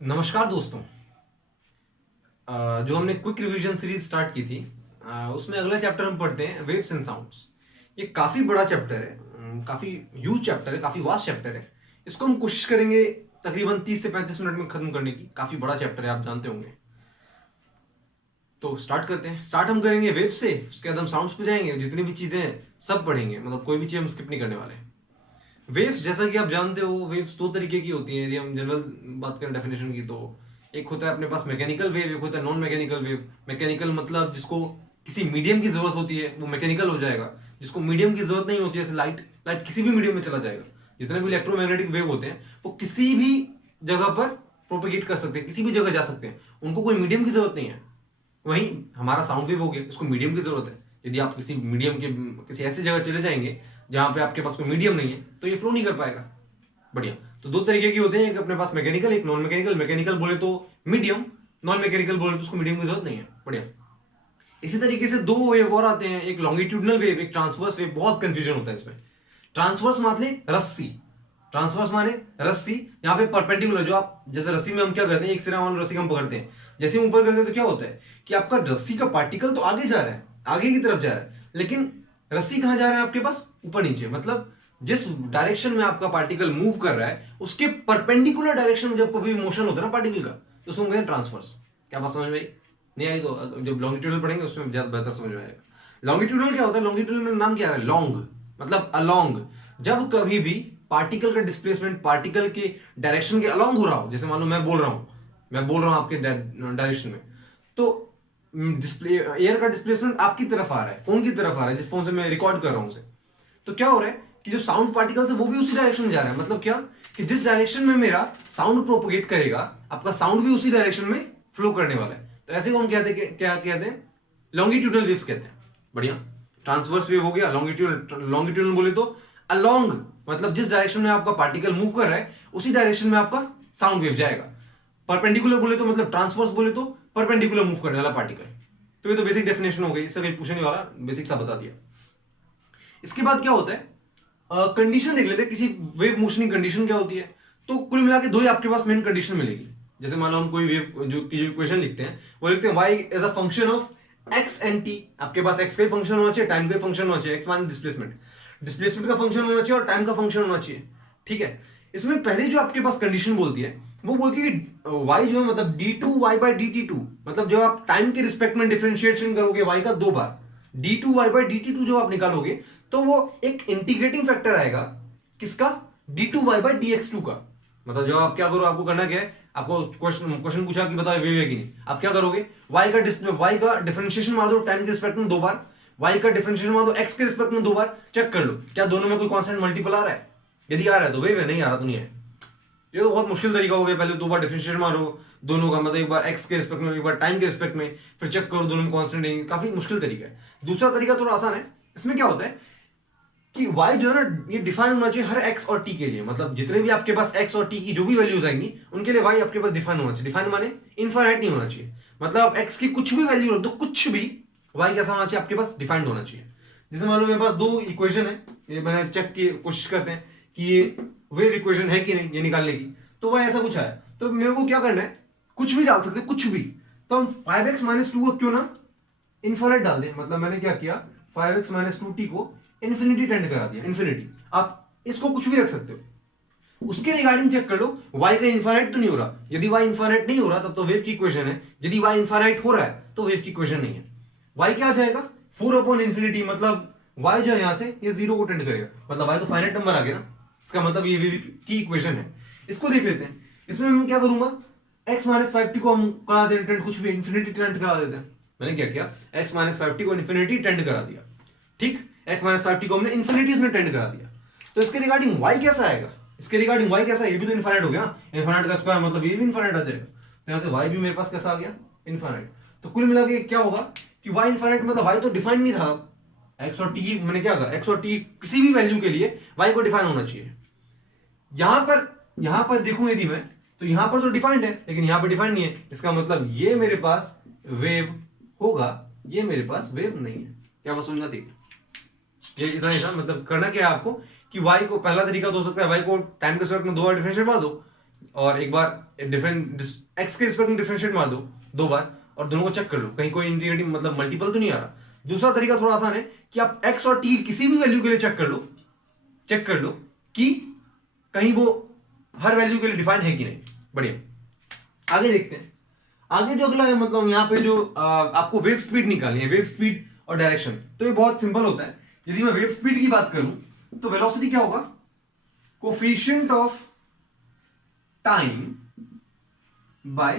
नमस्कार दोस्तों। जो हमने क्विक रिवीजन सीरीज स्टार्ट की थी, उसमें अगला चैप्टर हम पढ़ते हैं वेव्स एंड साउंड्स। ये काफी बड़ा चैप्टर है, काफी ह्यूज चैप्टर है, काफी वास्ट चैप्टर है। इसको हम कोशिश करेंगे तकरीबन 30 से 35 मिनट में खत्म करने की। काफी बड़ा चैप्टर है, आप जानते होंगे। तो स्टार्ट करते हैं। स्टार्ट हम करेंगे वेव से, उसके बाद हम साउंड्स पे जाएंगे, जितनी भी चीजें हैं सब पढ़ेंगे, मतलब कोई भी चीज हम स्किप नहीं करने वाले। वेव्स जैसा कि आप जानते हो, वेव्स दो तरीके की होती हैं। यदि हम जनरल बात करें डेफिनेशन की, तो एक होता है अपने पास मैकेनिकल वेव, एक होता है नॉन मैकेनिकल वेव। मैकेनिकल मतलब जिसको किसी मीडियम की जरूरत होती है वो मैकेनिकल हो जाएगा। जिसको मीडियम की जरूरत नहीं होती है, जैसे लाइट, लाइट किसी भी मीडियम में चला जाएगा। जितने भी इलेक्ट्रोमैग्नेटिक वेव होते हैं वो किसी भी जगह पर प्रोपेगेट कर सकते हैं, किसी भी जगह जा सकते हैं, उनको कोई मीडियम की जरूरत नहीं है। वहीं हमारा साउंड वेव हो गया, इसको मीडियम की जरूरत है। यदि आप किसी मीडियम के किसी ऐसी जगह चले जाएंगे जहां पे आपके पास कोई मीडियम नहीं है, तो ये फ्लो नहीं कर पाएगा। बढ़िया। तो दो तरीके की होते हैं, एक अपने पास मैकेनिकल, एक नॉन मैकेनिकल। मैकेनिकल बोले तो मीडियम, नॉन मैकेनिकल बोले तो उसको मीडियम की जरूरत नहीं है। बढ़िया। इसी तरीके से दो वेव और आते हैं, एक लॉन्गिट्यूडनल वेव, एक ट्रांसवर्स वेव। बहुत कंफ्यूजन होता है इसमें। ट्रांसवर्स माने रस्सी, ट्रांसवर्स माने रस्सी। यहाँ पे परपेंडिकुलर, जो आप जैसे रस्सी में हम क्या करते हैं, एक सिरा वाली रस्सी को हम पकड़ते हैं, जैसे हम ऊपर करते हैं तो क्या होता है कि आपका रस्सी का पार्टिकल तो आगे जा रहा है, आगे की तरफ जा रहा है, लेकिन रस्सी कहां जा रहा है आपके पास, ऊपर नीचे। मतलब जिस डायरेक्शन में आपका पार्टिकल मूव कर रहा है उसके परपेंडिकुलर डायरेक्शन में जब कभी मोशन होता है ना पार्टिकल का, तो उसको कहते हैं ट्रांसवर्स। क्या बात समझ में आई? नहीं आई तो जब लॉन्गिट्यूडल पढ़ेंगे उसमें ज्यादा बेहतर समझ में आएगा। लॉन्गिट्यूडल क्या होता है? लॉन्गिट्यूडल में नाम क्या है? लॉन्ग मतलब अलोंग। जब कभी भी पार्टिकल का डिस्प्लेसमेंट पार्टिकल के डायरेक्शन के अलोंग हो रहा हो, जैसे मान लो मैं बोल रहा हूं आपके डायरेक्शन में, तो डिस्प्ले एयर का डिस्प्लेसमेंट आपकी तरफ आ रहा है, फोन की तरफ आ रहा है, जिस फोन से मैं रिकॉर्ड कर रहा हूं उसे। तो क्या हो रहा है कि जो साउंड पार्टिकल्स है वो भी उसी डायरेक्शन में जा रहा है। मतलब क्या कि जिस डायरेक्शन में मेरा साउंड प्रोपोगेट करेगा, आपका साउंड भी उसी डायरेक्शन में फ्लो करने वाला है। तो ऐसे को हम कहते हैं, क्या कहते हैं? लॉन्गिट्यूडनल वेव्स कहते हैं। बढ़िया। ट्रांसवर्स वेव हो गया। लॉन्गिट्यूडनल, लॉन्गिट्यूडनल बोले तो अलोंग, मतलब जिस डायरेक्शन में आपका पार्टिकल मूव कर रहा है उसी डायरेक्शन में आपका साउंड वेव जाएगा। परपेंडिकुलर बोले तो, मतलब ट्रांसवर्स बोले तो परपेंडिकुलर मूव करने वाला पार्टिकल। तो ये तो बेसिक डेफिनेशन हो गई, इससे कहीं पूछने वाला, बेसिक सा बता दिया। इसके बाद क्या होता है, कंडीशन देख लेते हैं, किसी वेव मोशन की कंडीशन क्या होती है। तो कुल मिला के दो ही आपके पास मेन कंडीशन मिलेगी। जैसे मान लो हम कोई वेव जो इक्वेशन लिखते हैं, वो लिखते हैं y as a function of x and t। आपके पास x का फंक्शन होना चाहिए, टाइम का फंक्शन होना चाहिए। x मान डिस्प्लेसमेंट, डिस्प्लेसमेंट का फंक्शन होना चाहिए और टाइम का फंक्शन होना चाहिए। ठीक है। इसमें पहले जो आपके पास कंडीशन बोलती है वो बोलती है y जो है मतलब d2y/dt2, मतलब जब आप टाइम के रिस्पेक्ट में डिफरेंशिएशन करोगे y का दो बार, d2y/dt2 जो आप निकालोगे, तो वो एक इंटीग्रेटिंग फैक्टर आएगा। किसका? d2y/dx2 का। मतलब जब आप क्या करो, आपको करना क्या है, आपको क्वेश्चन पूछा कि बताओ वेव है कि नहीं, आप क्या करोगे, y का डिफरेंशिएशन मार दो टाइम के रिस्पेक्ट में दो बार, y का डिफरेंशिएशन मार दो x के रिस्पेक्ट में दो बार, चेक कर लो क्या दोनों में कोई कांस्टेंट मल्टीपल आ रहा है। यदि आ रहा है तो वेव है, नहीं आ रहा तो नहीं है। ये तो बहुत मुश्किल तरीका हो गया। पहले दो बार डिफरेंशिएट मारो दोनों का, मतलब एक बार x के रिस्पेक्ट में, एक बार टाइम के रिस्पेक्ट में, फिर चेक करो दोनों में कांस्टेंट है। काफी मुश्किल तरीका है। दूसरा तरीका थोड़ा आसान है। इसमें क्या होता है कि y जो है ना, ये डिफाइन होना चाहिए हर x और t के लिए। मतलब जितने भी आपके पास x और t की जो भी वैल्यूज आएंगी उनके लिए y आपके पास डिफाइन होना चाहिए। डिफाइन माने इनफाइनाइट नहीं होना चाहिए। मतलब आप x की कुछ भी वैल्यू रख दो, कुछ भी, y कैसा होना चाहिए, आपके पास डिफाइंड होना चाहिए। जैसे मान लो मेरे पास दो इक्वेशन है, ये मैंने चेक की कोशिश करते हैं कि ये वेव इक्वेशन है कि नहीं, ये निकालने की। तो वह ऐसा कुछ है, तो मेरे को क्या करना है, कुछ भी डाल सकते, कुछ भी। तो हम 5x-2 को क्यों ना इनफाइनाइट डाल दें। मतलब मैंने क्या किया, 5x-2t को इन्फिनिटी टेंड करा दिया, इन्फिनिटी। आप इसको कुछ भी रख सकते हो। उसके रिगार्डिंग चेक कर लो y का इनफाइनाइट तो नहीं हो रहा। यदि y इनफाइनाइट नहीं हो रहा तब तो वेव की इक्वेशन है। यदि y इनफाइनाइट हो रहा है तो वेव की इक्वेशन नहीं है। y क्या आ जाएगा, 4/infinity, मतलब y जो है यहां से ये 0 को टेंड करेगा, मतलब y तो फाइनाइट नंबर आ गया ना। इसका मतलब ये वेव की इक्वेशन है। इसको देख लेते हैं। इसमें मैं क्या करूंगा, x-5t को हम करा दें टेंड, कुछ भी इन्फिनिटी टेंड करा देते हैं। मैंने क्या किया, x-5t को इन्फिनिटी टेंड करा दिया। ठीक, x-5t को हमने इन्फिनिटीज में टेंड करा दिया। तो इसके रिगार्डिंग y कैसा आएगा, इसके रिगार्डिंग y कैसा, ये भी तो इनफाइनाइट हो गया। इनफाइनाइट का स्क्वायर मतलब ये भी इनफाइनाइट आ जाएगा। तो यहां से y भी मेरे पास कैसा आ गया, इनफाइनाइट। तो कुल मिला के क्या होगा कि y इनफाइनाइट मतलब y तो डिफाइन नहीं रहा। x और t की मैंने क्या कहा, x और t किसी भी वैल्यू के लिए y को डिफाइन होना चाहिए। यहां पर देखूं यदि मैं, तो यहां पर तो डिफाइंड है, लेकिन यहां पर डिफाइंड नहीं है। इसका मतलब ये मेरे पास वेव होगा, ये मेरे पास वेव नहीं है। क्या बात समझना थी? ये इतना ही था। मतलब करना क्या है आपको कि y को, पहला तरीका तो हो सकता है y को टाइम के रिस्पेक्ट में दो बार डिफरेंशिएट मार दो, और एक बार डिफरेंट एक्स के रिस्पेक्ट में डिफरेंशिएट मार दो 2 बार और दोनों को चेक कर लो कहीं कोई इंटीग्रेटिव मतलब मल्टीपल तो नहीं आ रहा। दूसरा तरीका थोड़ा आसान है कि आप एक्स और टी किसी भी वैल्यू के लिए चेक कर लो कि कहीं वो हर वैल्यू के लिए डिफाइन है कि नहीं। बढ़िया, आगे देखते हैं। आगे जो अगला है मतलब यहाँ पे जो आपको वेव स्पीड निकालनी है, वेव स्पीड और डायरेक्शन, तो ये बहुत सिंपल होता है। यदि मैं वेव स्पीड की बात करूं तो वेलोसिटी क्या होगा, coefficient of time by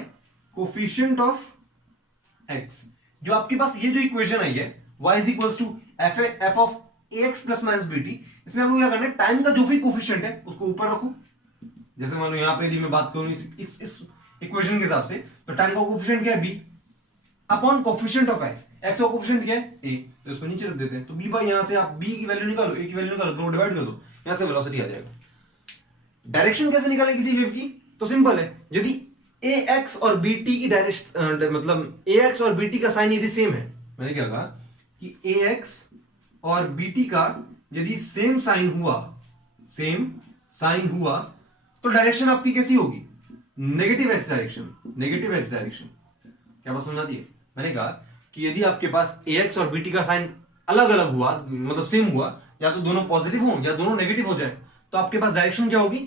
coefficient of X. जो आपके पास ये जो इक्वेशन आई है y is equals to F of ax plus minus BT, इसमें आपको क्या करना है, टाइम का जो भी कोफिशिएंट है उसको ऊपर रखो। जैसे मान लो यहां पे यदि मैं बात करूं इस इक्वेशन के हिसाब से, तो टाइम का कोफिशिएंट क्या है b upon coefficient of x, x का कोफिशिएंट क्या है a, तो इसको नीचे रख देते हैं। तो b बाय यहां से आप b की वैल्यू निकालो, a की वैल्यू निकालो, दोनों डिवाइड कर दो, यहां से वेलोसिटी आ जाएगा। डायरेक्शन कैसे निकालें किसी वेव की, तो सिंपल है, यदि ax और bt की डायरेक्शन मतलब ax और bt का साइन यदि सेम है, मैंने क्या कहा कि ax और bt का यदि सेम साइन हुआ तो डायरेक्शन आपकी कैसी होगी, नेगेटिव एक्स डायरेक्शन। क्या बात समझ आती है? मैंने कहा कि यदि आपके पास ax और bt का साइन अलग अलग हुआ मतलब सेम हुआ, या तो दोनों पॉजिटिव हो या दोनों नेगेटिव हो जाए, तो आपके पास डायरेक्शन क्या होगी,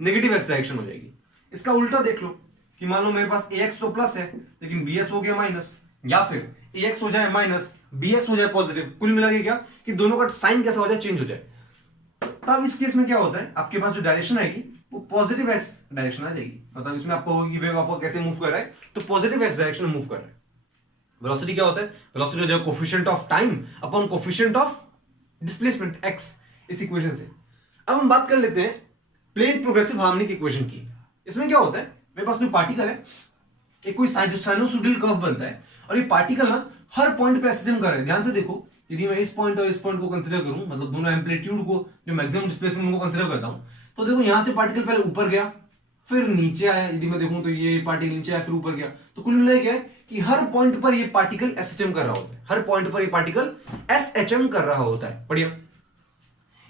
नेगेटिव एक्स डायरेक्शन हो जाएगी। इसका उल्टा देख लो कि मान लो मेरे पास ax तो प्लस है लेकिन bs हो गया माइनस, या फिर ax हो जाए माइनस bs हो जाए पॉजिटिव, कुल मिला के क्या कि दोनों का साइन कैसा हो जाए, चेंज हो जाए। तब इस केस में क्या होता है, आपके पास जो डायरेक्शन आएगी वो पॉजिटिव एक्स डायरेक्शन आ जाएगी। मतलब इसमें आपको होगी कि वेव आपको कैसे मूव कर रहा है, तो पॉजिटिव एक्स डायरेक्शन में मूव कर रहा है। वेलोसिटी क्या होता है, वेलोसिटी हो जाएगा coefficient of time upon coefficient of displacement x, इस इक्वेशन से। अब हम बात कर लेते हैं प्लेन प्रोग्रेसिव हार्मोनिक इक्वेशन की। इसमें क्या होता है, मेरे पास कोई पार्टिकल है, एक कोई साइनोसॉइडल कर्व बनता है और ये पार्टिकल ना हर पॉइंट पे एसिजम कर रहा है। ध्यान से देखो, यदि मैं इस पॉइंट और इस पॉइंट को कंसीडर करूं, मतलब दोनों एम्पलीट्यूड को जो मैक्सिमम डिस्प्लेसमेंट उनको कंसीडर करता हूं, तो देखो यहां से पार्टिकल पहले ऊपर गया फिर नीचे आया। यदि मैं देखूं तो ये पार्टिकल नीचे आया फिर ऊपर गया, तो कुल मिलाकर क्या है कि हर पॉइंट पर ये पार्टिकल एसएचएम कर रहा होता है, हर पॉइंट पर ये पार्टिकल एसएचएम कर रहा होता है। बढ़िया,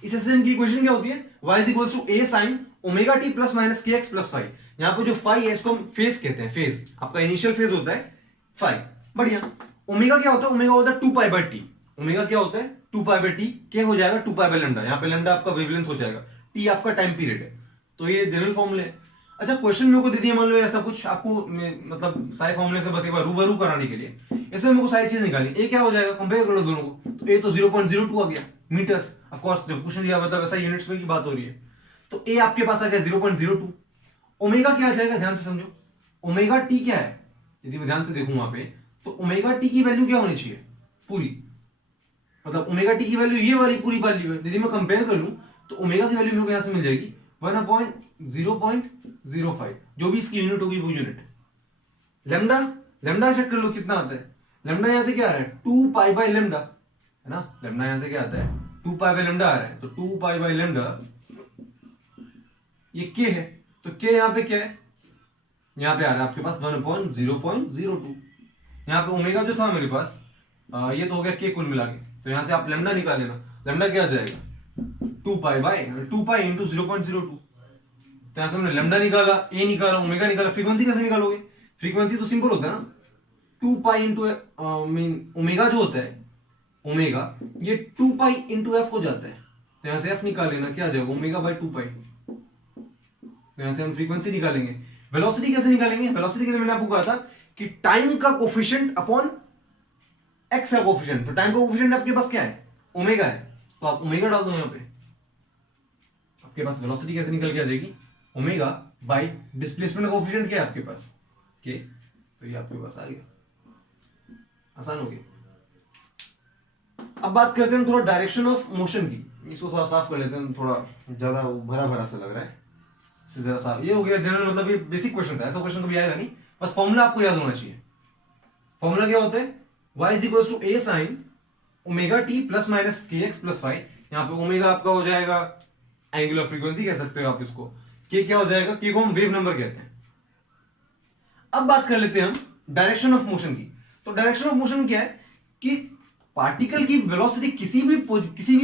इस एसएचएम की इक्वेशन क्या होती है, y is equal to a sin omega T plus minus K X plus five. यहां पर जो फाइव है इसको हम फेज कहते हैं, फेज आपका इनिशियल फेज होता है फाइव। बढ़िया, ओमेगा क्या होता है, ओमेगा होता है 2 पाई बाय टी। ओमेगा क्या होता है 2 पाई बाय टी, क्या हो जाएगा 2 पाई बाय लैम्डा। यहां पे लैम्डा आपका वेवलेंथ हो जाएगा, टी आपका टाइम पीरियड है। तो ये जनरल फॉर्मूले है। अच्छा, क्वेश्चन मेरे को दे दिया मान लो ऐसा कुछ, आपको मतलब सारे फॉर्मूले से बस एक बार रूबरू कराने के लिए इसमें मेरे को सारी चीज निकालनी। ए क्या हो जाएगा, कंपेयर कर लो दोनों को, तो ए तो 0.02 आ गया मीटर्स। ऑफ कोर्स जब क्वेश्चन दिया मतलब ऐसा यूनिट्स में की बात हो रही है, तो ए आपके पास आ गया 0.02। ओमेगा क्या आ जाएगा, ध्यान से समझो, ओमेगा टी क्या है, यदि मैं ध्यान से देखूं वहां पे, तो ओमेगा टी की वैल्यू क्या होनी चाहिए, पूरी, मतलब ओमेगा टी की वैल्यू ये वाली पूरी वैल्यू है। यदि मैं कंपेयर कर लूं तो ओमेगा की वैल्यू मेरे को यहां से मिल जाएगी 1/0.05, जो भी इसकी यूनिट होगी वो यूनिट। लैम्डा, लैम्डा चेक कर लो कितना आता है, लैम्डा यहां से क्या आ रहा है 2 पाई बाय लैम्डा, है ना, लैम्डा यहां से क्या आता है 2 पाई बाय लैम्डा आ रहा है, तो 2 पाई बाय लैम्डा ये के है, तो के यहां पे क्या है, यहां पे आ रहा है आपके पास 1/0.02। यहां पे ओमेगा जो था मेरे पास ये तो हो गया के कुल मिला के, तो यहां से आप लैम्डा निकाल लेना, लैम्डा क्या आ जाएगा 2 पाई इंटू 0.02। तो यहां से हमने लैम्डा निकाला, ए निकाला, ओमेगा निकाला। फ्रीक्वेंसी कैसे निकालोगे, फ्रीक्वेंसी तो सिंपल होता है ना, 2 पाई इंटू ओमेगा जो होता है, ओमेगा ये 2 पाई इंटू एफ हो जाता है, तो यहां से एफ निकाल लेना, क्या आ जाएगा ओमेगा बाय 2 पाई। तो यहां से हम फ्रीक्वेंसी निकालेंगे। वेलोसिटी कैसे निकालेंगे, वेलोसिटी के लिए मैंने आपको कहा था कि टाइम का कोफिशिएंट अपॉन एक्स का कोफिशिएंट। तो टाइम का कोफिशिएंट आपके पास क्या है, ओमेगा है, तो आप ओमेगा डाल दो यहां पे, आपके पास वेलोसिटी कैसे निकल के आ जाएगी, ओमेगा बाय डिस्प्लेसमेंट का कोफिशिएंट क्या है आपके पास के, तो ये आपके पास आ गया, आसान हो गया। अब बात करते हैं थोड़ा डायरेक्शन ऑफ मोशन की, इसको थोड़ा साफ कर लेते हैं, थोड़ा ज्यादा भरा भरा सा लग रहा है, इससे जरा साफ। ये हो गया जनरल, मतलब ये बेसिक क्वेश्चन था, ऐसा क्वेश्चन कभी आएगा नहीं, बस फॉर्मूला आपको याद होना चाहिए। फॉर्मूला क्या होता है, y is equal to a sin omega T plus minus K X plus five. यहाँ पे ओमेगा आपका हो जाएगा एंगुलर फ्रीक्वेंसी कह सकते हो आप इसको, के क्या हो जाएगा, के को हम वेव नंबर कहते हैं। अब बात कर लेते हैं हम डायरेक्शन ऑफ मोशन की। तो डायरेक्शन ऑफ मोशन क्या है कि पार्टिकल की वेलोसिटी किसी भी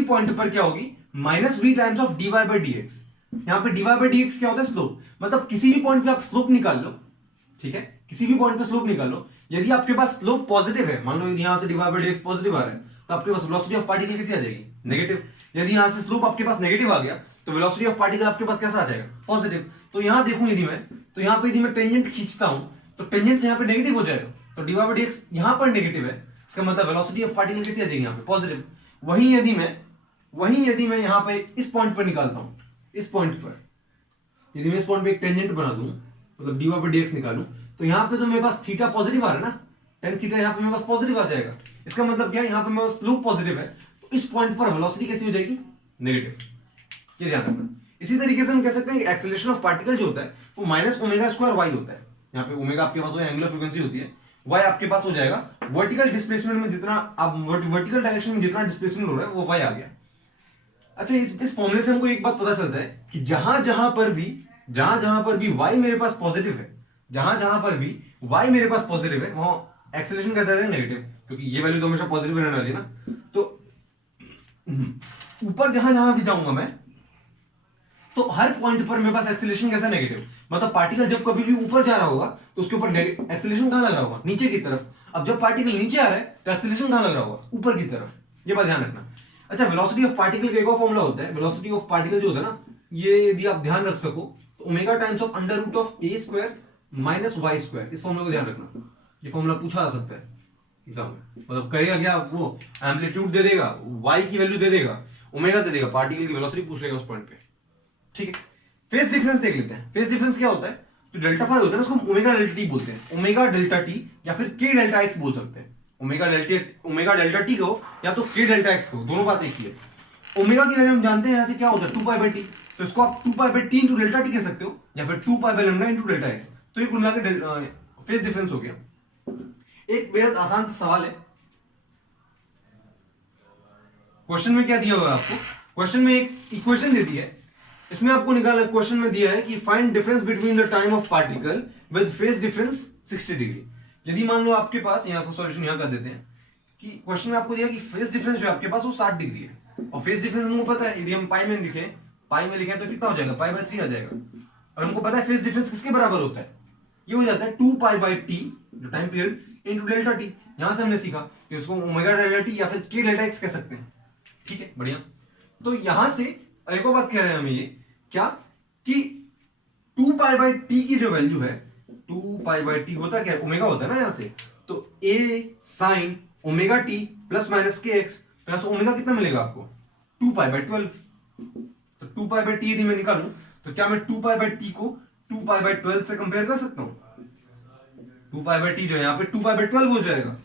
पॉइंट पर क्या होगी, -v times of dy by dx। यहाँ पे dy बाई dx क्या होता है? स्लोप। मतलब किसी भी पॉइंट पे आप स्लोप निकाल लो, ठीक है, किसी भी पॉइंट पे स्लोप निकाल लो, यदि आपके पास स्लोप पॉजिटिव है, मान लो यदि यहां से dy बाई dx पॉजिटिव आ रहा है, तो आपके पास वेलोसिटी ऑफ पार्टिकल कैसी आ जाएगी? नेगेटिव। यदि यहां से स्लोप आपके पास नेगेटिव आ गया तो वेलोसिटी ऑफ पार्टिकल आपके पास कैसा आ जाएगा? पॉजिटिव। तो यहां देखूं यदि मैं, तो यहां पे यदि मैं टेंजेंट खींचता हूं तो टेंजेंट यहां पे नेगेटिव हो जाएगा, तो dy बाई dx यहां पर नेगेटिव है, इसका मतलब वेलोसिटी ऑफ पार्टिकल कैसी आ जाएगी? यहां पे पॉजिटिव। वहीं यदि मैं यहां पे इस पॉइंट पर निकालता हूं, इस पॉइंट पर यदि मैं इस पॉइंट पे एक टेंजेंट बना दूं, मतलब dy बाई dx निकालूं, तो यहां पे तो मेरे पास थीटा पॉजिटिव आ रहा है ना, tan थीटा यहां पे मेरे पास पॉजिटिव आ जाएगा। इसका मतलब क्या है? यहां पे मेरे पास स्लोप पॉजिटिव है, तो इस पॉइंट पर वेलोसिटी कैसी हो जाएगी? नेगेटिव। ये ध्यान रखना। इसी तरीके से हम कह सकते हैं कि एक्सेलरेशन ऑफ पार्टिकल जो होता है वो माइनस ओमेगा स्क्वायर वाई होता है। यहाँ पे ओमेगा आपके पास एंगुलर फ्रीक्वेंसी होती है, वाई आपके पास हो जाएगा वर्टिकल डिस्प्लेसमेंट में, जितना आप वर्टिकल डायरेक्शन में जितना डिस्प्लेसमेंट हो रहा है वो वाई आ गया। अच्छा, इस फॉर्मूले से हमको एक बात पता चलता है कि जहां जहां पर भी y मेरे पास पॉजिटिव है, जहां जहां पर भी y मेरे पास पॉजिटिव है, वहां एक्सेलरेशन कैसा है? नेगेटिव, क्योंकि ये वैल्यू तो हमेशा पॉजिटिव रहने वाली है ना। तो ऊपर जहां जहां भी जाऊंगा मैं, तो हर पॉइंट पर मेरे पास एक्सेलरेशन कैसा? नेगेटिव। मतलब पार्टिकल जब कभी भी ऊपर जा रहा होगा तो उसके ऊपर एक्सेलरेशन कहां लग रहा होगा? नीचे की तरफ। अब जब पार्टिकल नीचे आ रहा है तो एक्सेलरेशन कहां लग रहा होगा? ऊपर की तरफ। ये बात ध्यान रखना। अच्छा, वेलोसिटी ऑफ पार्टिकल का एक और फॉर्मूला होता है। वेलोसिटी ऑफ पार्टिकल जो होता है ना, ये यदि आप ध्यान रख सको तो omega times of under root of a square minus y square, इस फॉर्मूला को ध्यान रखना। ये फॉर्मूला पूछा जा सकता है एग्जाम में। मतलब करेगा क्या? वो एम्पलीट्यूड दे देगा, y की वैल्यू दे देगा, ओमेगा दे देगा, पार्टिकल की वेलोसिटी पूछ लेगा उस पॉइंट पे, ठीक है। फेज डिफरेंस देख लेते हैं। फेज डिफरेंस क्या होता है? तो डेल्टा फाई होता है ना, उसको ओमेगा डेल्टा टी बोलते हैं। ओमेगा डेल्टा टी या फिर के डेल्टा एक्स बोल सकते हैं। ओमेगा डेल्टा टी को या तो के डेल्टा एक्स को, दोनों बात एक ही है। ओमेगा की वैल्यू हम जानते हैं, ऐसे क्या होता है? 2 पाई बाई टी। तो इसको आप 2 pi by T into delta T कह सकते हो, या फिर 2 pi by lambda into delta x. तो ये कुल मिला के फेज डिफरेंस हो गया। एक बेहद आसान सा सवाल है। क्वेश्चन में क्या दिया हुआ है आपको? क्वेश्चन में एक इक्वेशन दे दी है, इसमें आपको निकालना, क्वेश्चन में दिया है कि find difference between the time of particle with phase difference 60 degree. यदि मान लो आपके पास, यहां से सॉल्यूशन यहां कर देते हैं कि क्वेश्चन में आपको दिया कि फेज डिफरेंस जो है आपके पास वो 60 डिग्री है, और फेज डिफरेंस हमको पता है, यदि हम पाई में लिखें तो कितना हो जाएगा? पाई बाई 3 आ जाएगा। और हमको पता है फेज डिफरेंस किसके बराबर होता है? ये हो जाता है 2 पाई बाई टी जो time period into delta T. यहां से हमने सीखा कि उसको ओमेगा डेल्टा टी या फिर के डेल्टा एक्स कह सकते हैं, ठीक है, बढ़िया। तो यहां से एक और बात कह रहे हैं हमें, ये क्या कि 2 पाई बाई टी की जो वैल्यू है, 2 पाई बाई टी होता क्या है? ओमेगा होता है ना यहां से, तो a sine omega T plus minus K x, तो यहां से ओमेगा कितना मिलेगा आपको? 2 पाई बाई 12। तो 2 पाई बाई टी यदि मैं निकालूं तो क्या मैं 2 पाई बाई टी को 2 पाई बाई 12 से कंपेयर कर सकता हूं? 2 पाई बाई टी जो है यहाँ पे 2 पाई बाई 12 हो जाएगा।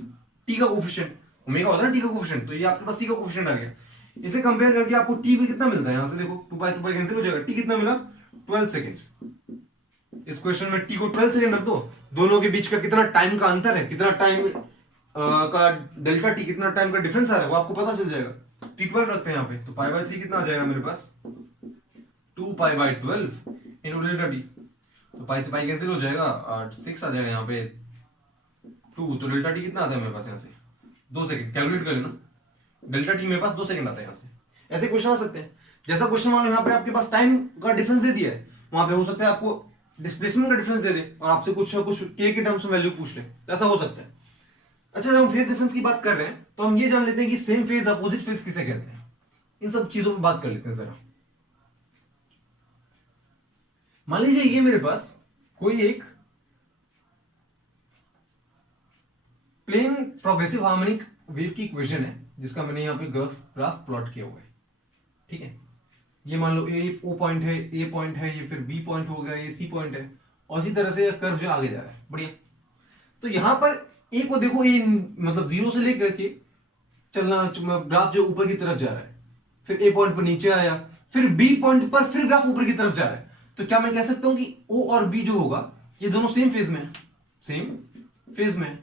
टी का कोफिशिएंट, ओमेगा होता है ना टी का कोफिशिएंट, तो ये आपके पास टी का कोफिशिएंट आ गया। इसे कंपेयर करके आपको टी भी कितना मिलता है? यहां से देखो 2 पाई कैंसिल हो जाएगा, टी कितना मिला? 12 सेकंड्स। इस क्वेश्चन में टी को 12 सेकंड रख दो, दोनों के बीच का कितना टाइम का अंतर है, कितना टाइम का डेल्टा टी, कितना टाइम का डिफरेंस आ रहा है, वो आपको पता चल जाएगा। टी 12 रखते हैं यहाँ पे, तो पाई बाई 3 कितना आ जाएगा मेरे पास? 2 pi by 12 into delta T. तो पाई से पाई कैंसिल हो जाएगा, 6 आ जाएगा यहाँ पे 2, तो डेल्टा टी कितना आता है मेरे पास? यहाँ से 2 सेकंड कैलकुलेट कर लेना। डेल्टा टी मेरे पास 2 सेकंड आता है यहाँ से। ऐसे क्वेश्चन आ सकते हैं। जैसा क्वेश्चन मान लो यहाँ पे आपके पास टाइम का डिफरेंस दे दिया है, वहां पे हो सकता है आपको डिस्प्लेसमेंट का डिफरेंस दे दे और आपसे कुछ के टर्म्स में वैल्यू पूछ ले, ऐसा हो सकता है। अच्छा, जब हम फेज डिफरेंस की बात कर रहे हैं तो हम ये जान लेते हैं कि सेम फेज अपोजिट फेज किसे कहते हैं। इन सब चीजों पर बात कर लेते हैं जरा। मान लीजिए ये मेरे पास कोई एक प्लेन प्रोग्रेसिव हार्मोनिक वेव की इक्वेशन है, जिसका मैंने यहाँ पे ग्राफ प्लॉट किया हुआ है, ठीक है। ये मान लो ओ पॉइंट है, ए पॉइंट है, ये फिर बी पॉइंट हो गया, ये सी पॉइंट है, और इसी तरह से कर्व जो आगे जा रहा है, बढ़िया। तो यहां पर ए को देखो, ए मतलब 0 से लेकर के चलना, ग्राफ जो ऊपर की तरफ जा रहा है, फिर ए पॉइंट पर नीचे आया, फिर बी पॉइंट पर फिर ग्राफ ऊपर की तरफ जा रहा है। तो क्या मैं कह सकता हूं कि ओ और बी जो होगा ये दोनों सेम फेज में है, सेम फेज में है।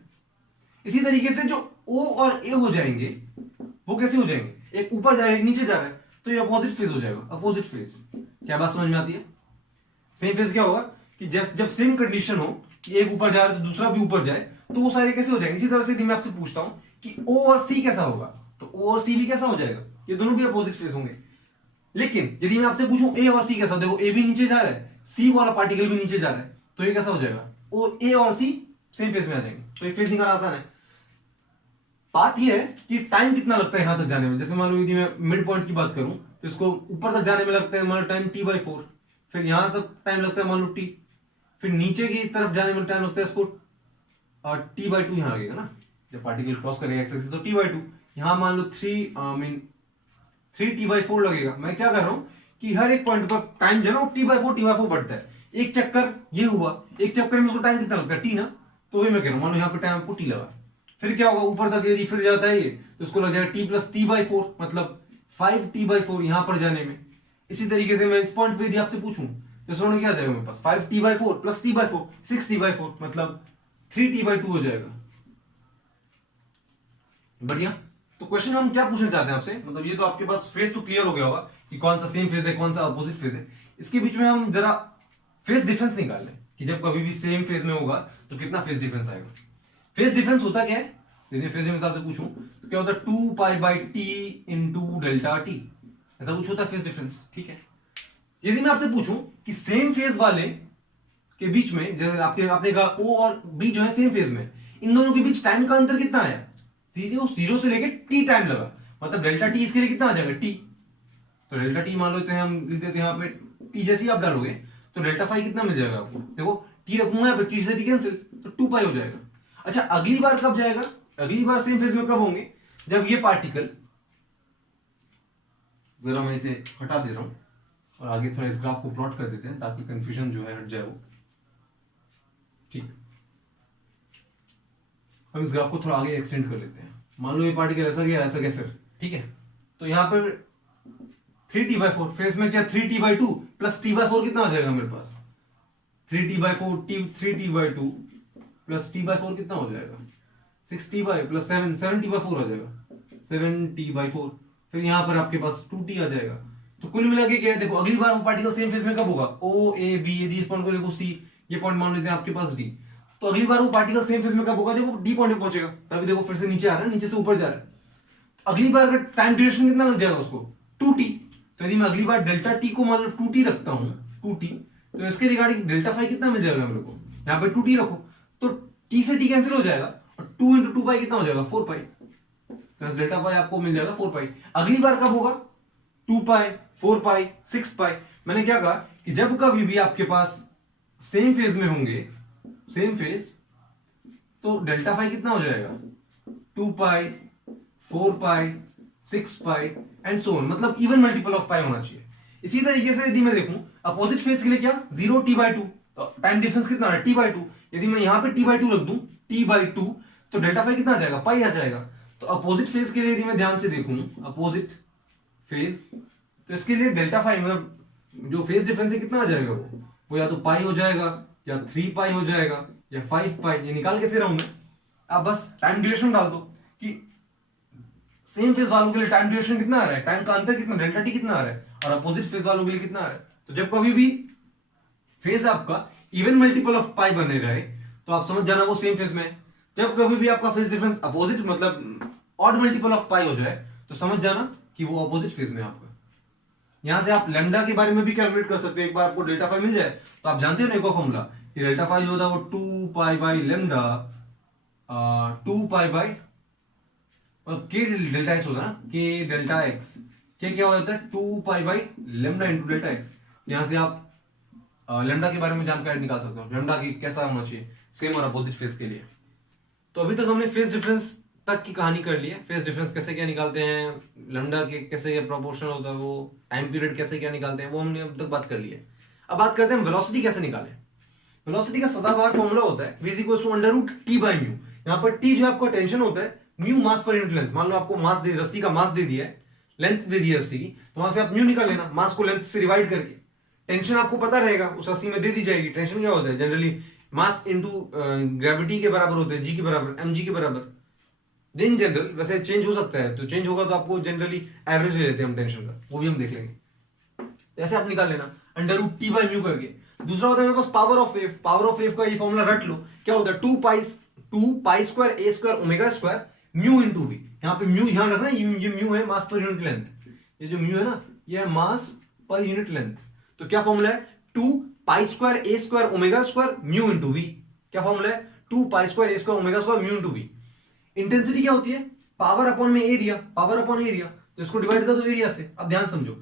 इसी तरीके से जो ओ और ए हो जाएंगे वो कैसे हो जाएंगे? एक ऊपर जा रहा है, एक नीचे जा रहा है, तो ये अपोजिट फेज हो जाएगा, अपोजिट फेज। क्या बात समझ में आती है? सेम फेज क्या होगा कि जब सेम कंडीशन हो कि एक ऊपर जा रहा है तो दूसरा भी ऊपर जाए, तो वो सारे कैसे हो जाएंगे? इसी तरह से यदि मैं आपसे पूछता हूं कि ओ और सी कैसा होगा, तो ओ और सी भी कैसा हो जाएगा? ये दोनों भी अपोजिट फेज होंगे। लेकिन यदि मैं आपसे पूछूं ए और सी कैसा, देखो ए भी नीचे जा रहा है, सी वाला पार्टिकल भी नीचे जा रहा है, तो ये कैसा हो जाएगा, वो ए और सी सेम फेज में आ जाएंगे, तो एक फेज निकालना आसान है। बात ये है कि टाइम कितना लगता है यहां तक जाने में। जैसे मान लो यदि मैं मिड पॉइंट की बात करूं तो इसको ऊपर तक जाने में लगता है मान लो टाइम t/4, फिर यहां से टाइम लगता है मान लो t, फिर नीचे की तरफ जाने में टाइम लगता है इसको t/2 यहां लगेगा ना, जब पार्टिकल क्रॉस करेगा एक्स एक्सिस तो t/2, यहां मान लो 3t/4 लगेगा। मैं क्या कर रहा हूं कि हर एक पॉइंट पर टाइम जो है ना t/4 बढ़ता है। एक चक्कर ये हुआ, एक चक्कर में उसको टाइम कितना लगता है t ना, तो वही मैं कह रहा हूं मान लो यहाँ पे टाइम आपको t लगा, फिर क्या होगा ऊपर तक यदि फिर जाता है ये तो उसको लग जाएगा t+t/4, मतलब 5t/4 यहां पर जाने में। इसी तरीके से मैं इस पॉइंट पे यदि आपसे पूछूं तो सोने क्या आ जाएगा मेरे पास 5t/4 + t/4 6t/4, मतलब 3t/2 हो जाएगा। बढ़िया। तो क्वेश्चन हम क्या पूछना चाहते हैं आपसे, मतलब ये तो आपके पास फेज तो क्लियर हो गया होगा कि कौन सा सेम फेज है कौन सा अपोजिट फेज है। इसके बीच में हम जरा फेज डिफरेंस निकाल लें कि जब कभी भी सेम फेज में होगा तो कितना फेज डिफरेंस आएगा। फेज डिफरेंस होता क्या है, यदि फेज में हिसाब से पूछूं तो क्या होता है 2π/t × ΔT, ऐसा कुछ होता है फेज डिफरेंस। ठीक है, यदि मैं आपसे पूछूं कि सेम फेज वाले के बीच में, जैसे आपने कहा O और B जो है सेम फेज में, इन दोनों के बीच टाइम का अंतर कितना आया, जीरो से लेके t टाइम लगा, मतलब डेल्टा टी इसके लिए कितना आ जाएगा t, तो डेल्टा टी मान लेते हैं हम, लिख देते हैं यहाँ पे t, जैसे ही आप डालोगे तो डेल्टा फाई कितना मिल जाएगा आपको, देखो t रखूंगा यहाँ पे, t से t कैंसिल तो 2π हो जाएगा। अच्छा अगली बार कब जाएगा, अगली बार सेम फेज में कब होंगे, जब ये पार्टिकल, जरा मैं इसे हटा दे रहा हूं और आगे थोड़ा इस ग्राफ को प्लॉट कर देते हैं ताकि कंफ्यूजन जो है हट जाए वो। ठीक, हम इस ग्राफ को थोड़ा आगे एक्सटेंड कर लेते हैं। मान लो ये पार्टिकल ऐसा गया फिर, ठीक है, तो यहां पर 3t/4, फिर इसमें क्या 3t/2 + t/4 कितना हो जाएगा मेरे पास, 3t/4 3t/2 + t/4 कितना हो जाएगा 6t + 7t/4 हो जाएगा 7t/4, फिर यहां पर आपके पास 2t आ जाएगा। तो कुल मिला के क्या है, देखो अगली बार वो पार्टिकल सेम फेज में कब होगा, O A B, यदि इस पॉइंट को देखो C, ये पॉइंट मान लेते हैं आपके पास D, तो अगली बार वो पार्टिकल सेम फेज में कब होगा, जब वो D पॉइंट पे पहुंचेगा। तभी देखो फिर से नीचे आ रहा है, नीचे से ऊपर जा रहा है, तो अगली बार अगर टाइम ड्यूरेशन कितना लग जाएगा उसको 2t, तो यदि मैं अगली बार डेल्टा t को मान लो 2t रखता हूं 2t, तो इसके रिगार्डिंग डेल्टा फाई कितना मिल जाएगा मेरे को, यहाँ पे 2t रखो तो t से t कैंसिल हो जाएगा और 2 × 2π कितना हो जाएगा 4π, तो डेल्टा फाई आपको मिल जाएगा 4π। अगली बार कब होगा 2π 4π 6π। मैंने क्या कहा कि जब कभी भी आपके पास सेम फेज में होंगे, सेम फेज, तो डेल्टा फाई कितना हो जाएगा 2π 4π 6π एंड सो ऑन, मतलब इवन मल्टीपल ऑफ पाई होना चाहिए। इसी तरीके से यदि मैं देखूं अपोजिट फेज के लिए क्या 0t/2, टाइम डिफरेंस कितना है t/2, यदि मैं यहां पे t/2 रख दूं t/2 तो डेल्टा फाई कितना आ जाएगा पाई आ जाएगा। तो अपोजिट फेज के लिए यदि मैं ध्यान से देखूं अपोजिट फेज, तो इसके लिए डेल्टा फाई मतलब जो फेज डिफरेंस है कितना आ जाएगा, वो या तो पाई हो जाएगा या 3π हो जाएगा या 5π, ये निकाल कैसे रहा हूं मैं, आप बस टाइम ड्यूरेशन डाल दो कि सेम फेज वालों के लिए टाइम ड्यूरेशन कितना आ रहा है, टाइम का अंतर कितना डेल्टा टी कितना आ रहा है, और अपोजिट फेज वालों के लिए कितना आ रहा है। तो जब कभी भी फेज आपका इवन मल्टीपल ऑफ पाई बने रहे तो आप समझ जाना वो सेम फेज में है। जब कभी भी आपका फेज डिफरेंस अपोजिट मतलब ऑड मल्टीपल ऑफ पाई हो जाए तो समझ जाना कि वो अपोजिट फेज में है आपका। यहां से आप लैम्डा के बारे में भी कैलकुलेट कर सकते हो, एक बार आपको डेल्टा फाई मिल जाए तो आप जानते हो ना एक और फॉर्मूला कि डेल्टा फाई जो होता है वो 2π/λ 2π k डेल्टा एक्स होता है ना, k डेल्टा एक्स, क्या हो जाता है 2π/λ × डेल्टा एक्स। यहां से आप लैम्डा के बारे में जानकारी निकाल सकते हो, लैम्डा की कैसा होना चाहिए सेम और अपोजिट फेज के लिए। तो अभी तक हमने फेज डिफरेंस तक की कहानी कर ली है, फेज डिफरेंस कैसे क्या निकालते हैं, लैम्डा के कैसे क्या प्रोपोर्शनल होता है, वो टाइम पीरियड कैसे क्या निकालते हैं, वो हमने अब तक बात कर ली है। अब बात करते हैं वेलोसिटी कैसे निकालें। वेलोसिटी का सदाबहार फॉर्मूला होता है v = √t/μ। यहाँ पर t जो आपका टेंशन होता है, म्यू मास पर यूनिट लेंथ। मान लो आपको मास दे, रस्सी का मास दे दिया है, लेंथ दे दी है रस्सी की, तो वहां से आप म्यू निकाल लेना, मास को लेंथ से डिवाइड करके। टेंशन आपको पता रहेगा उस रस्सी में दे दी जाएगी। टेंशन क्या होता है जनरली मास इनटू ग्रेविटी के बराबर होते हैं, जी के बराबर, mg के बराबर। इन जनरल वैसे चेंज हो सकता है, तो चेंज होगा तो आपको जनरली एवरेज ले लेते हैं हम टेंशन का, वो भी हम देख लेंगे। ऐसे आप निकाल लेना √t/μ करके। दूसरा होता है मेरे पास power of wave. Power of wave का ये फॉर्मूला रट लो, क्या होता है 2π² a² μ × v। यहाँ पे म्यू ध्यान रखना, ये म्यू है मास पर यूनिट लेंथ, ये जो म्यू है ना ये है मास पर यूनिट लेंथ। तो क्या फॉर्मूला है, 2 pi square A square omega square mu into V. क्या फॉर्मूला है, 2 pi square A square omega square mu into V. Intensity क्या होती है, पावर अपॉन में एरिया, पावर अपॉन एरिया, तो इसको डिवाइड कर दो एरिया से। अब ध्यान समझो,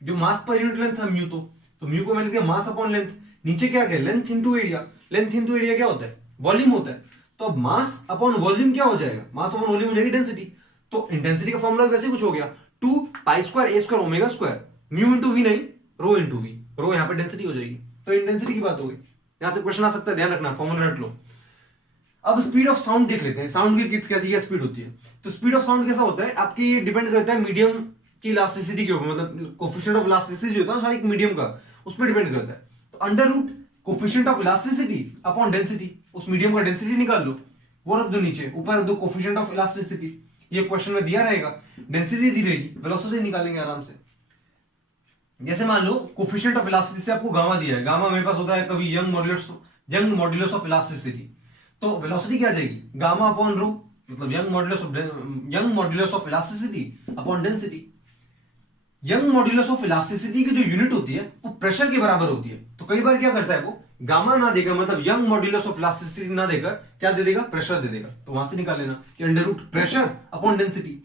जो मास पर यूनिट लेंथ है म्यू, तो म्यू को मैंने लिख दिया मास अपॉन लेंथ, नीचे क्या है length into area. Length into area क्या होता है, वॉल्यूम होता है। तो अब मास अपॉन वॉल्यूम क्या हो जाएगा, मास अपॉन वॉल्यूम हो जाएगी डेंसिटी। तो इंटेंसिटी का फॉर्मूला वैसे कुछ हो गया, 2 pi square A square omega square mu into V, नहीं रो इंटू वी, रो यहाँ पे डेंसिटी हो जाएगी। तो इंटेंसिटी की बात हो गई। यहां से क्वेश्चन आ सकता है, ध्यान रखना, फॉर्मूला रट लो। अब स्पीड ऑफ साउंड देख लेते हैं, साउंड की कैसी क्या स्पीड होती है। तो स्पीड ऑफ साउंड कैसा होता है आपकी, ये डिपेंड करता है मीडियम की इलास्टिसिटी के ऊपर, मतलब कोफिशिएंट ऑफ इलास्टिसिटी जो होता है हर एक मीडियम का, उस पर डिपेंड करता है। तो under root coefficient of elasticity upon density, उस मीडियम का डेंसिटी निकाल लो, वो रख दो नीचे, ऊपर रख दो कोफिशिएंट ऑफ इलास्टिसिटी। ये क्वेश्चन में दिया रहेगा, डेंसिटी दी रहेगी, वेलोसिटी निकालेंगे आराम से। जैसे मान लो कोफिशिएंट ऑफ इलास्टिसिटी से आपको गामा दिया है, गामा मेरे पास होता है कभी यंग मॉड्यूलस ऑफ इलास्टिसिटी। तो वेलोसिटी क्या आ जाएगी, गामा अपॉन रो, मतलब young modulus of elasticity upon density. Young modulus of elasticity की जो यूनिट होती है वो प्रेशर के बराबर होती है। तो कई बार क्या करता है वो, गामा ना देकर, मतलब यंग मॉड्यूलस ऑफ इलास्टिसिटी ना देकर क्या दे देगा, प्रेशर दे देगा। तो वहां से निकाल लेना कि under root pressure upon density.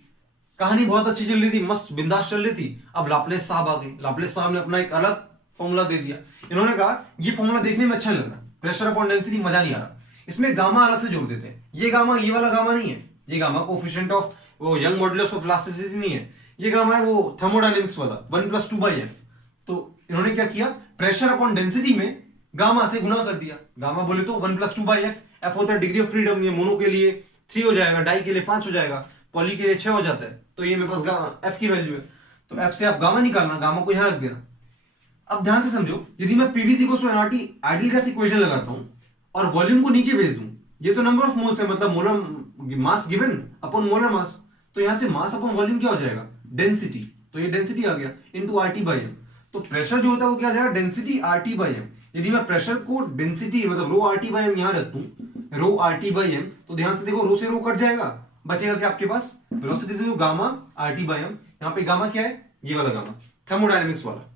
कहानी बहुत अच्छी चल रही थी, मस्त बिंदास चल रही थी। अब लाप्लेस साहब आ गए, लाप्लेस साहब ने अपना एक अलग फॉर्मूला दे दिया। इन्होंने कहा ये फॉर्मूला देखने में अच्छा लग रहा, प्रेशर अपॉन डेंसिटी मजा नहीं आ रहा, इसमें गामा अलग से जोड़ देते हैं। ये गामा ये वाला गामा नहीं है, ये गामा कोफिशिएंट ऑफ वो यंग मॉड्यूलस ऑफ इलास्टिसिटी नहीं है, ये गामा है वो थर्मोडायनेमिक्स वाला 1 + 2/f। तो इन्होंने क्या किया, प्रेशर अपॉन डेंसिटी में गामा से गुना कर दिया। गामा बोले तो 1 + 2/f, f होता है डिग्री ऑफ फ्रीडम, ये मोनो के लिए 3 हो जाएगा, डाई के लिए 5 हो जाएगा, पॉली के लिए 6 हो जाता है। तो ये मेरे पास f की वैल्यू है, तो f से आप गामा निकालना, गामा को यहां रख देना। अब ध्यान से समझो, यदि मैं PV = nRT ideal gas equation लगाता हूं और वॉल्यूम को नीचे भेज दूं, ये तो नंबर ऑफ मोल्स है, मतलब molar mass given upon molar mass. तो यहां से मास अपॉन वॉल्यूम क्या हो जाएगा, डेंसिटी। तो ये डेंसिटी आ गया इनटू RT/m। तो प्रेशर जो होता है वो क्या आ जाएगा, डेंसिटी RT/m। यदि मैं प्रेशर को डेंसिटी मतलब रो RT/m यहां रख दूं, रो RT/m, तो ध्यान से देखो, रो से रो कट जाएगा, बचेगा क्या आपके पास, वेलोसिटी से गामा RT/m। यहां पे गामा क्या है, ये वाला गामा, थर्मोडायनेमिक्स वाला।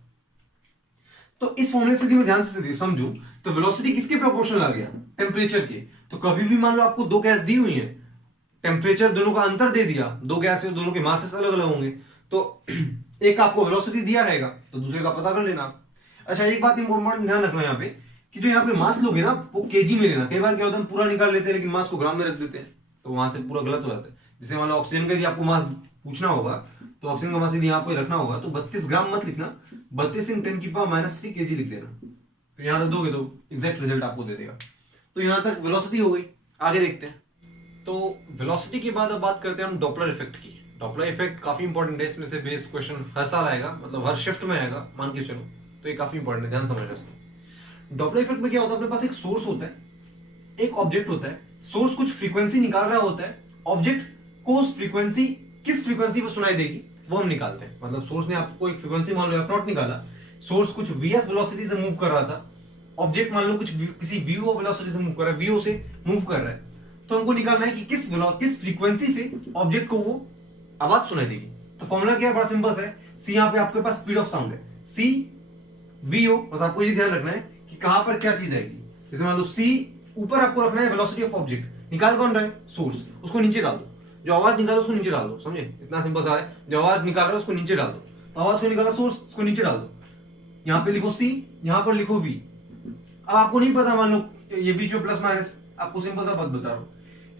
तो इस फॉर्मूले से मैं ध्यान से समझू, तो वेलोसिटी किसके प्रोपोर्शनल आ गया, टेम्परेचर के। तो कभी भी मान लो आपको दो गैस दी हुई है, टेम्परेचर दोनों का अंतर दे दिया, दो गैस है, दोनों के मासेस अलग अलग होंगे, तो एक आपको वेलोसिटी दिया रहेगा तो दूसरे का पता कर लेना। अच्छा, एक बात इंपॉर्टेंट ध्यान रखना यहाँ पे, कि जो यहाँ पे मास लोगे ना वो केजी में लेना। कई बार क्या होता है, हम पूरा निकाल लेते हैं लेकिन मास को ग्राम में रख देते हैं, तो वहां से पूरा गलत हो जाता है। जैसे मान लो ऑक्सीजन का यदि आपको मास पूछना होगा, तो ऑक्सीजन का मास यदि यहाँ पे रखना होगा तो 32 ग्राम मत लिखना, 32 × 10⁻³ kg लिख देना। तो यहाँ रख दोगे तो एग्जैक्ट रिजल्ट आपको दे देगा। तो यहाँ तक वेलोसिटी हो गई। आगे देखते हैं। तो वेलोसिटी के बाद अब बात करते हैं हम डॉपलर इफेक्ट की। डॉपलर इफेक्ट काफी इंपॉर्टेंट है, इसमें से बेस क्वेश्चन हर साल आएगा, मतलब हर शिफ्ट में आएगा, मान के चलो। तो ये काफी इंपॉर्टेंट है, ध्यान समझना इसको। डॉपलर इफेक्ट में क्या होता है, अपने पास एक सोर्स होता है, एक ऑब्जेक्ट होता है, सोर्स कुछ फ्रीक्वेंसी निकाल रहा होता है, ऑब्जेक्ट को उस फ्रीक्वेंसी किस फ्रीक्वेंसी पर सुनाई देगी वो हम निकालते हैं। मतलब सोर्स ने आपको एक फ्रीक्वेंसी मान लो f0 निकाला, सोर्स कुछ vs वेलोसिटी से मूव कर रहा था, ऑब्जेक्ट मान लो कुछ किसी vo वेलोसिटी से मूव कर रहा है, vo से मूव कर रहा है, तो हमको निकालना है कि किस फ्रीक्वेंसी से ऑब्जेक्ट को वो आवाज सुनाई देगी। तो फॉर्मूला क्या है, बड़ा सिंपल है। c यहाँ पे आपके पास स्पीड ऑफ साउंड है, c vo, बस आपको ये ध्यान रखना है कि कहां पर क्या चीज आएगी। जैसे मान लो c ऊपर आपको रखना है वेलोसिटी ऑफ ऑब्जेक्ट, निकाल कौन रहा है, सोर्स, उसको नीचे डाल दो, जो आवाज निकाल रहा है उसको नीचे डाल दो, समझे, इतना सिंपल सा है। जो आवाज निकाल रहा है उसको नीचे डाल दो, तो आवाज को निकाला सोर्स, उसको नीचे डाल दो। यहाँ पे लिखो c, यहाँ पर लिखो v। अब आपको नहीं पता, मान लो ये बीच में प्लस माइनस, आपको सिंपल सा बात बता रहा हूं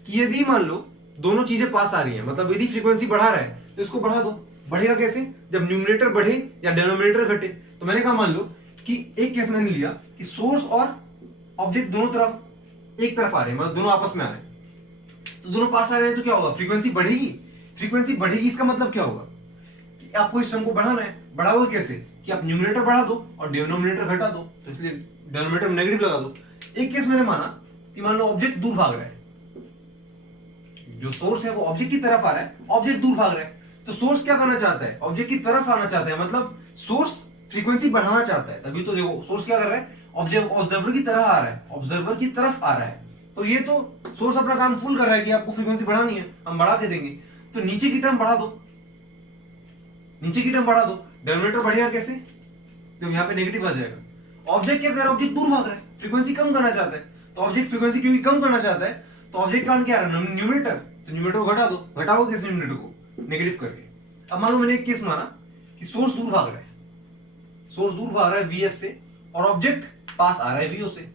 कि यदि मान लो दोनों चीजें पास आ रही हैं, मतलब यदि फ्रीक्वेंसी बढ़ा रहा है तो इसको बढ़ा दो। बढ़ेगा कैसे, जब न्यूमरेटर बढ़े या डिनोमिनेटर घटे। तो मैंने कहा मान लो कि एक केस मैंने लिया कि सोर्स और ऑब्जेक्ट दोनों तरफ एक तरफ आ रहे हैं, मतलब दोनों आपस में आ रहे हैं, तो दोनों पास आ रहे हैं, तो क्या होगा, फ्रीक्वेंसी बढ़ेगी। फ्रीक्वेंसी बढ़ेगी, इसका मतलब क्या होगा कि आपको इस टर्म को बढ़ाना है। बढ़ाओगे कैसे, कि आप न्यूमरेटर बढ़ा दो और डिनोमिनेटर घटा दो, तो इसलिए डिनोमिनेटर में नेगेटिव लगा दो। एक केस मैंने माना कि मान लो ऑब्जेक्ट दूर भाग रहा है, जो सोर्स है वो ऑब्जेक्ट की तरफ आ रहा है, ऑब्जेक्ट दूर भाग रहा है, तो सोर्स क्या करना चाहता है, ऑब्जेक्ट की तरफ आना चाहता है, मतलब सोर्स फ्रीक्वेंसी बढ़ाना चाहता है। तभी तो देखो सोर्स क्या कर रहा है, ऑब्जर्वर की तरह आ रहा है, ऑब्जर्वर की तरफ आ रहा है। तो ये तो सोर्स अपना काम फुल कर रहा है कि आपको फ्रीक्वेंसी बढ़ानी है, हम बढ़ा के देंगे। तो नीचे की टर्म बढ़ा दो, नीचे की टर्म बढ़ा दो, डिनोमिनेटर बढ़ेगा कैसे? तो यहाँ पे नेगेटिव आ जाएगा। ऑब्जेक्ट क्या कर रहा है? ऑब्जेक्ट दूर भाग रहा है, फ्रीक्वेंसी कम करना चाहता है। तो ऑब्जेक्ट फ्रीक्वेंसी क्योंकि कम करना चाहता है, तो ऑब्जेक्ट का क्या है? न्यूमरेटर। तो न्यूमरेटर को घटा दो। घटाओ किस न्यूमरेटर को? नेगेटिव करके। अब मान लो मैंने एक केस माना कि सोर्स दूर भाग रहा है, सोर्स दूर भाग रहा है वीएस से और ऑब्जेक्ट पास आ रहा है वीओ से।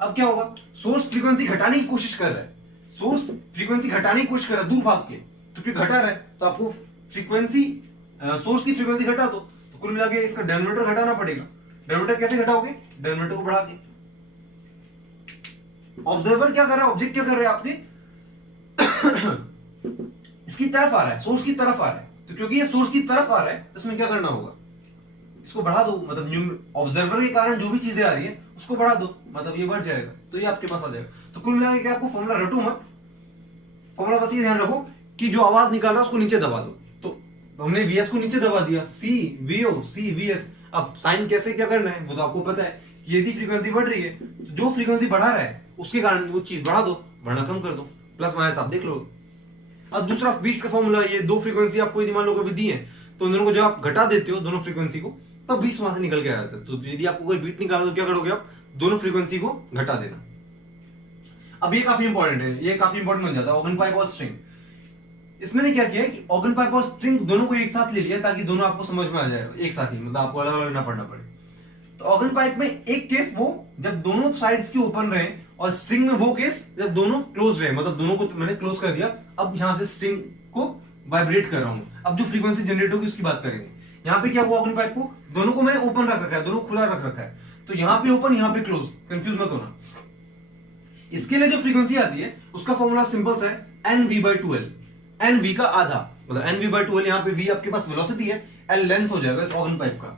अब क्या होगा? सोर्स फ्रीक्वेंसी घटाने की कोशिश कर रहा है, सोर्स फ्रीक्वेंसी घटाने की कोशिश कर रहा है दूर भाग के, तो क्योंकि घटा रहा है तो आपको फ्रीक्वेंसी सोर्स की फ्रीक्वेंसी घटा दो, तो कुल मिला के इसका डिनोमिनेटर घटाना पड़ेगा। डिनोमिनेटर कैसे घटाओगे? डिनोमिनेटर को बढ़ा के। ऑब्जर्वर क्या कर रहा है? ऑब्जेक्ट क्या कर रहा है? आपने इसकी तरफ आ रहा है, सोर्स की तरफ आ रहा है, तो क्योंकि ये सोर्स की तरफ आ रहा है तो इसमें क्या करना होगा? इसको बढ़ा दो, मतलब ऑब्जर्वर के कारण जो भी चीजें आ रही है उसको बढ़ा दो, मतलब ये बढ़ जाएगा, तो ये आपके पास आ जाएगा। तो कुल मिला के आपको फॉर्मूला रटो मत, फॉर्मूला बस ये ध्यान रखो कि जो आवाज निकाल रहा है उसको नीचे दबा दो। तो हमने वीएस को नीचे दबा दिया, सी वीओ सी वीएस। अब साइन कैसे क्या करना है वो तो आपको पता है। यदि फ्रीक्वेंसी बढ़ रही है तो जो फ्रीक्वेंसी बढ़ा रहा है उसके कारण वो चीज बढ़ा दो, बढ़ना कम कर दो, प्लस माइनस आप देख लो। अब दूसरा बीट्स का फॉर्मूला, ये दो फ्रीक्वेंसी आपको यदि मान लो कभी दी है तो उन दोनों को जब आप घटा देते हो दोनों फ्रीक्वेंसी को, तब बीट्स वहां से निकल के आ जाता है। तो यदि आपको कोई बीट निकालना तो क्या करोगे? आप दोनों फ्रीक्वेंसी को घटा देना। अब ये काफी इंपॉर्टेंट है, ये काफी इंपॉर्टेंट बन जाता है ऑर्गन पाइप और स्ट्रिंग। इसमें ने क्या किया है कि ऑर्गन पाइप और स्ट्रिंग दोनों को एक साथ ले लिया ताकि दोनों आपको समझ में आ जाए एक साथ ही, मतलब आपको अलग अलग ना पढ़ना पड़े। तो ऑर्गन पाइप में एक केस वो जब दोनों साइड्स की ओपन रहे, और स्ट्रिंग में वो केस जब दोनों क्लोज रहे, मतलब दोनों को मैंने क्लोज कर दिया। अब यहां से स्ट्रिंग को वाइब्रेट कर रहा हूं। अब जो फ्रीक्वेंसी जनरेट होगी उसकी बात करेंगे। यहाँ पे क्या हुआ? ऑर्गन पाइप को दोनों को मैंने ओपन रख रखा है, दोनों खुला रख रखा है, तो यहाँ पे ओपन यहाँ पे क्लोज, कंफ्यूज मत होना। इसके लिए जो फ्रीक्वेंसी आती है उसका फॉर्मूला सिंपल सा है, NV/2L। एन वी का आधा, मतलब NV/2L। यहाँ पे V आपके पास वेलोसिटी है, L लेंथ हो जाएगा इस ऑर्गन पाइप का।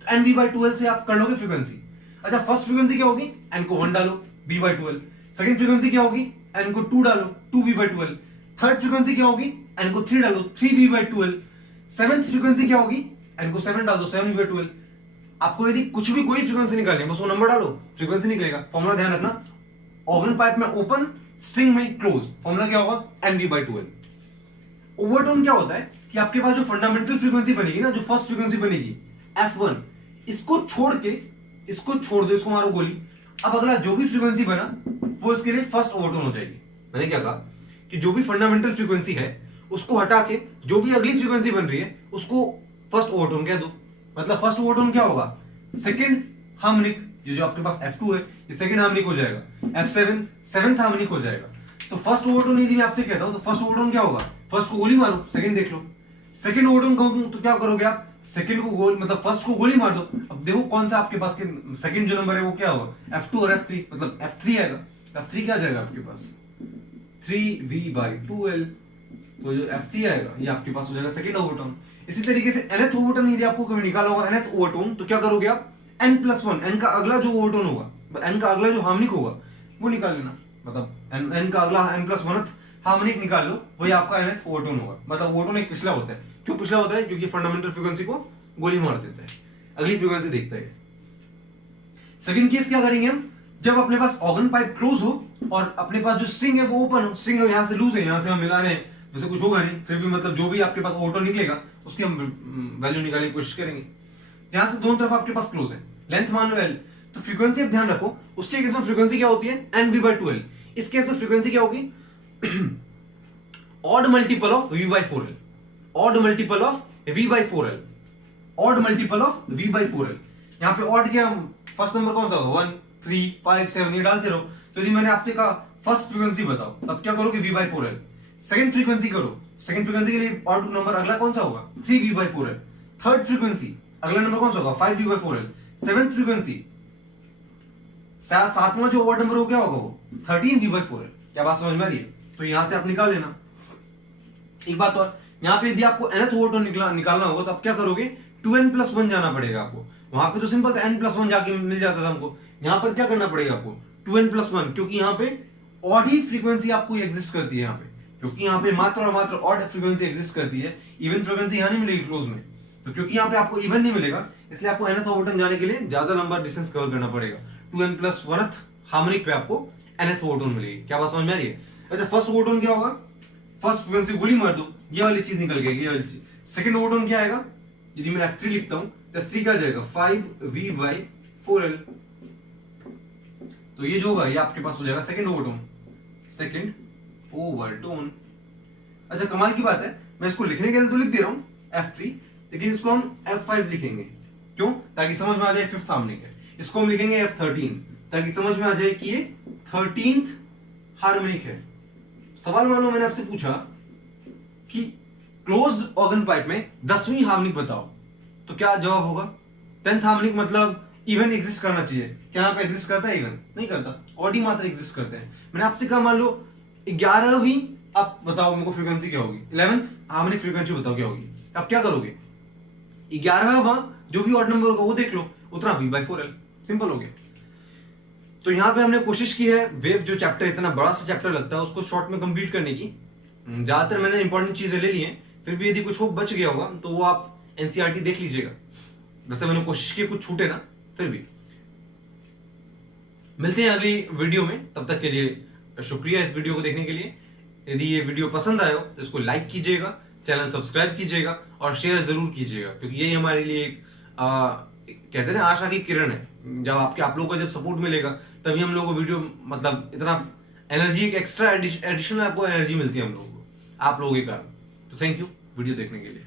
तो NV/2L से आप कर लोगे फ्रीक्वेंसी। अच्छा, फर्स्ट फ्रीक्वेंसी क्या होगी? N को 1 डालो, V/2L। सेकंड फ्रीक्वेंसी क्या होगी? N को 2 डालो, 2V/2L। थर्ड फ्रीक्वेंसी क्या होगी? N को 3 डालो, 3V/2L। सेवेंथ फ्रीक्वेंसी क्या होगी? N को 7 डाल दो, 7V/2L। आपको यदि कुछ भी कोई फ्रीक्वेंसी निकालनी है बस वो नंबर डालो, फ्रीक्वेंसी निकलेगा। फॉर्मूला ध्यान रखना, ऑर्गन पाइप में ओपन, स्ट्रिंग में क्लोज। फॉर्मूला क्या होगा? NV/2L। ओवरटोन क्या होता है कि आपके पास जो फंडामेंटल फ्रीक्वेंसी बनेगी ना, जो फर्स्ट फ्रीक्वेंसी बनेगी F1, इसको छोड़ दो, इसको मारो गोली। अब अगला जो भी फ्रीक्वेंसी बना वो इसके लिए फर्स्ट ओवरटोन हो जाएगी। मैंने क्या कहा कि जो भी फंडामेंटल फ्रीक्वेंसी है उसको हटा के जो भी अगली फ्रीक्वेंसी बन रही है उसको फर्स्ट ओवरटोन कह दो। मतलब फर्स्ट ओवरटोन क्या होगा? सेकंड हार्मोनिक, ये जो आपके पास F2 है ये सेकंड हार्मोनिक हो जाएगा, F7 सेवंथ हार्मोनिक हो जाएगा। तो फर्स्ट ओवरटोन यदि मैं आपसे कहता हूं तो फर्स्ट ओवरटोन क्या होगा? फर्स्ट को गोली मारो, सेकंड देख लो। सेकंड ओवरटोन कहूं तो क्या करोगे आप? सेकंड को गोल, मतलब फर्स्ट को गोली मार दो। अब देखो कौन सा आपके पास के सेकंड जो नंबर है वो क्या होगा? F2 और F3, मतलब F3 आएगा। F3 क्या जाएगा आपके पास? 3V/2L। तो जो F3 आएगा ये आपके पास हो जाएगा सेकंड ओवरटोन। इसी तरीके से nth ओवरटोन यदि आपको कभी निकाला होगा nth ओवरटोन, तो क्या करोगे आप? N+1, n का अगला जो ओवरटोन होगा, n का अगला जो हार्मोनिक होगा वो निकाल लेना। मतलब n का अगला n+1th हार्मोनिक निकाल लो, वही आपका nth ओवरटोन होगा। मतलब ओवरटोन एक पिछला होता है। क्यों पिछला होता है? क्योंकि फंडामेंटल फ्रीक्वेंसी को गोली मार देता है, अगली फ्रीक्वेंसी देखता है। सेकंड केस क्या करेंगे हम? जब अपने पास ऑर्गन पाइप क्लोज हो और अपने पास जो स्ट्रिंग है वो ओपन हो। स्ट्रिंग यहाँ से लूज है, यहाँ से हम मिला रहे हैं, वैसे कुछ होगा नहीं, फिर भी मतलब जो भी आपके पास ओवरटोन निकलेगा उसकी हम वैल्यू निकालने की कोशिश करेंगे। यहाँ से दोनों तरफ आपके पास क्लोज है, लेंथ मान लो L। तो फ्रीक्वेंसी अब ध्यान रखो, उसके केस में फ्रीक्वेंसी क्या होती है? NV/2L। इस केस में फ्रीक्वेंसी क्या होगी? Odd multiple of V/4L। Odd multiple of V/4L। Odd multiple of V/4L। यहाँ पे ऑड क्या, फर्स्ट नंबर कौन सा होगा? 1, 3, 5, 7, ये डालते रहो। तो यदि मैंने आपसे कहा फर्स्ट फ्रीक्वेंसी बताओ, तब क्या करोगे? V/4L। सेकंड फ्रीक्वेंसी करो, सेकंड फ्रीक्वेंसी के लिए ऑड नंबर अगला कौन सा होगा? 3V/4L। थर्ड फ्रीक्वेंसी अगला नंबर कौन सा होगा? 5V/4L। सेवेंथ फ्रीक्वेंसी सातवां जो ऑड नंबर हो क्या होगा? वो 13V/4L। क्या बात समझ में आ रही है? तो यहां से आप निकाल लेना। एक बात और, यहाँ पे यदि आपको nth ओवरटोन निकालना होगा तो आप क्या करोगे? 2n+1 जाना पड़ेगा आपको। वहां पे तो सिंपल था, n+1 जाके मिल जाता था हमको। यहाँ पर क्या करना पड़ेगा आपको? 2n+1, क्योंकि यहाँ पे ऑड ही फ्रीक्वेंसी आपको एग्जिस्ट करती है यहाँ पे, क्योंकि यहाँ पे मात्र और मात्र ऑड फ्रीक्वेंसी एग्जिस्ट करती है। इवन फ्रीक्वेंसी यहाँ नहीं मिलेगी क्लोज में। तो क्योंकि यहाँ पे आपको इवन नहीं मिलेगा, इसलिए आपको nth ओवरटोन जाने के लिए ज्यादा लंबा डिस्टेंस कवर करना पड़ेगा। 2n+1th हार्मोनिक पे आपको nth ओवरटोन मिलेगी। क्या बात समझ में आ रही है? अच्छा, फर्स्ट ओवरटोन क्या होगा? फर्स्ट फ्रीक्वेंसी गोली मार दो, ये वाली चीज निकल गई, ये वाली चीज। सेकंड ओवरटोन क्या आएगा? यदि मैं F3 लिखता हूं तो F3 क्या जाएगा 5v/4l। तो ये जो होगा ये आपके पास हो जाएगा सेकंड ओवरटोन। अच्छा कमाल की बात है, मैं इसको लिखने के लिए तो लिख दे रहा हूं F3, लेकिन इसको हम F5 लिखेंगे। क्यों? ताकि समझ में आ जाए फिफ्थ हार्मोनिक है। इसको हम लिखेंगे F13 ताकि समझ में आ जाए कि ये 13th हार्मोनिक है। सवाल मानो मैंने आपसे पूछा कि क्लोज्ड ऑर्गन पाइप में 10वीं हार्मोनिक बताओ, तो क्या जवाब होगा? 10th हार्मोनिक मतलब इवन एग्जिस्ट करना चाहिए। क्या यहाँ पे एग्जिस्ट करता है? इवन नहीं करता, ऑड ही मात्र एग्जिस्ट करते हैं। मैंने आपसे कहा मान लो 11वीं, आप बताओ मेरे को फ्रीक्वेंसी क्या होगी, 11th हार्मोनिक फ्रीक्वेंसी बताओ क्या होगी। आप क्या करोगे? 11वां जो भी ऑड नंबर होगा वो देख लो, उतना v/4l, सिंपल हो गया। तो यहाँ पे हमने कोशिश की है वेव जो चैप्टर इतना बड़ा सा चैप्टर लगता है उसको शॉर्ट में कंप्लीट करने की। ज्यादातर मैंने इंपॉर्टेंट चीजें ले ली हैं, फिर भी यदि कुछ हो बच गया होगा तो वो आप एनसीईआरटी देख लीजिएगा। वैसे मैंने कोशिश की कुछ छूटे ना, फिर भी। मिलते हैं अगली वीडियो में, तब तक के लिए शुक्रिया इस वीडियो को देखने के लिए। यदि ये वीडियो पसंद आया हो तो इसको लाइक कीजिएगा, चैनल सब्सक्राइब कीजिएगा और शेयर जरूर कीजिएगा, क्योंकि यही हमारे लिए एक कहते हैं ना आशा की किरण है। जब आप लोगों का जब सपोर्ट मिलेगा तभी हम लोगों को वीडियो मतलब इतना एनर्जी, एक एक्स्ट्रा एडिशनल आपको एनर्जी मिलती है हम लोगों को आप लोगों के कारण। तो थैंक यू वीडियो देखने के लिए।